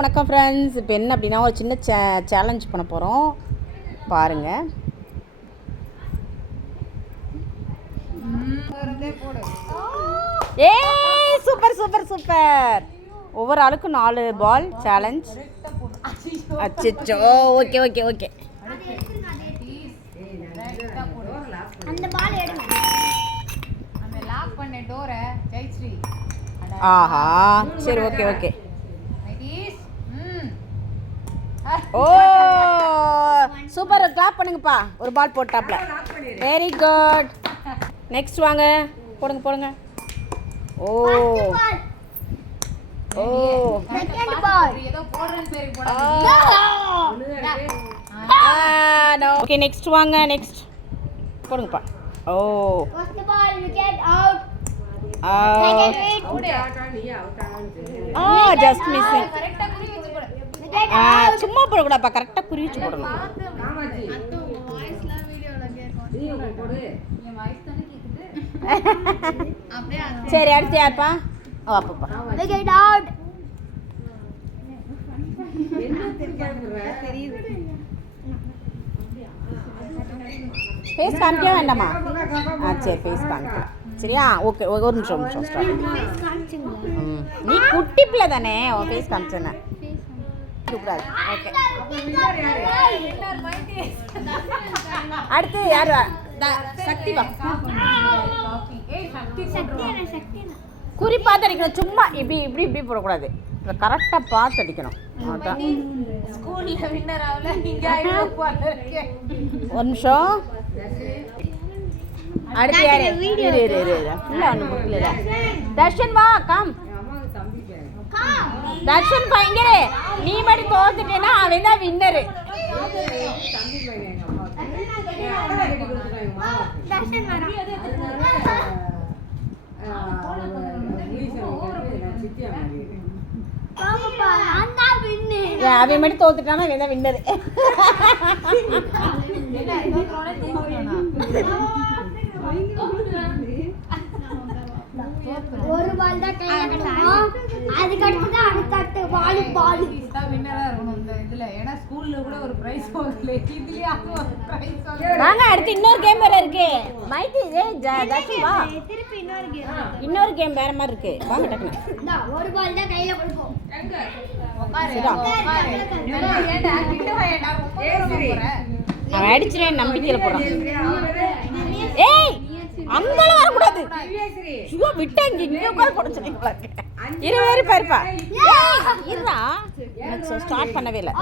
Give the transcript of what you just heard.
வணக்கம் ஃப்ரெண்ட்ஸ். இப்போ என்ன அப்படின்னா ஒரு சின்ன சேலஞ்ச் பண்ண போகிறோம் பாருங்கள். ஏய் சூப்பர் சூப்பர் சூப்பர். ஒவ்வொரு ஆளுக்கும் 4 பால் சேலஞ்ச். அச்சோ ஓகே ஓகே ஓகே. ஆஹா சரி ஓகே ஓகே. ஓ சூப்பர், கிளாப் பண்ணுங்கப்பா. ஒரு பால் போட்டாப்ல. Very good. நெக்ஸ்ட் வாங்க, போடுங்க போடுங்க. ஓ ஓ செகண்ட் பால். ஏதோ போடுறேன் சரி போடுங்க. ஓகே நெக்ஸ்ட் வாங்க, நெக்ஸ்ட் போடுங்கப்பா. ஓ first ball wicket out. Just missing. கரெக்ட்டா குறி வச்சு போடு. சும்மா போடக்கூடாதுப்பா, கரெக்டாக குறி வச்சு போடணும். சரி அடுத்து யாருப்பா? ஓ அப்பப்பா. ஃபேஸ் காமிக்க வேண்டாமா? சரி ஃபேஸ் காமிக்கலாம். சரியா ஓகே. ஒரு நிமிஷம் நீ குட்டி பிள்ளை தானே, உன் ஃபேஸ் காமிச்சேன்னு கூடாது. ஓகே அடுத்து யார்? சக்தி வா. குறி பார்த்து அடிக்கணும். சும்மா இப்படி இப்படி இப்படி போடக்கூடாது, கரெக்டாக பார்த்து அடிக்கணும். அதான் ஒரு நிமிஷம். அடுத்து யாரு? தர்ஷன் வா கம். தர்ஷன் பயங்கர. நீ மட்டும் தோத்துட்டேன்னா அவன் தான் வின்னரு. அவன் மட்டும் தோத்துட்டானா அவன் தான் வின்னரு. ஒரு பால் தான் கையில கட்டணும். அதுக்கு அடுத்து தான் அடுத்த பால் தான் வின்னரா இருக்கணும் இந்த இதுல. ஏனா ஸ்கூல்ல கூட ஒரு பிரைஸ் வாங்கல, இதுலயே ஒரு பிரைஸ் வாங்க. வாங்க அடுத்து இன்னொரு கேம் வேற இருக்கு. மைட்டி தர்ஷன் வா. திருப்பி இன்னொரு கேம் வேற மாதிரி இருக்கு. வாங்க டக்குனு. ஒரு பால் தான் கையில கொடுப்போம். எங்க உட்காரு உட்காரு. ஏடா கிட்ட வாடா. அவன் அடிச்சறே நம்பிக்கையில போறான். ஏய் அங்கல வர கூடாது. சும்மா விட்டாங்க இங்க உட்கார போட சொன்னீங்களா? இரு வேற பாருப்பா. ஏய் இருடா. ஸ்டார்ட் பண்ணவே இல்ல.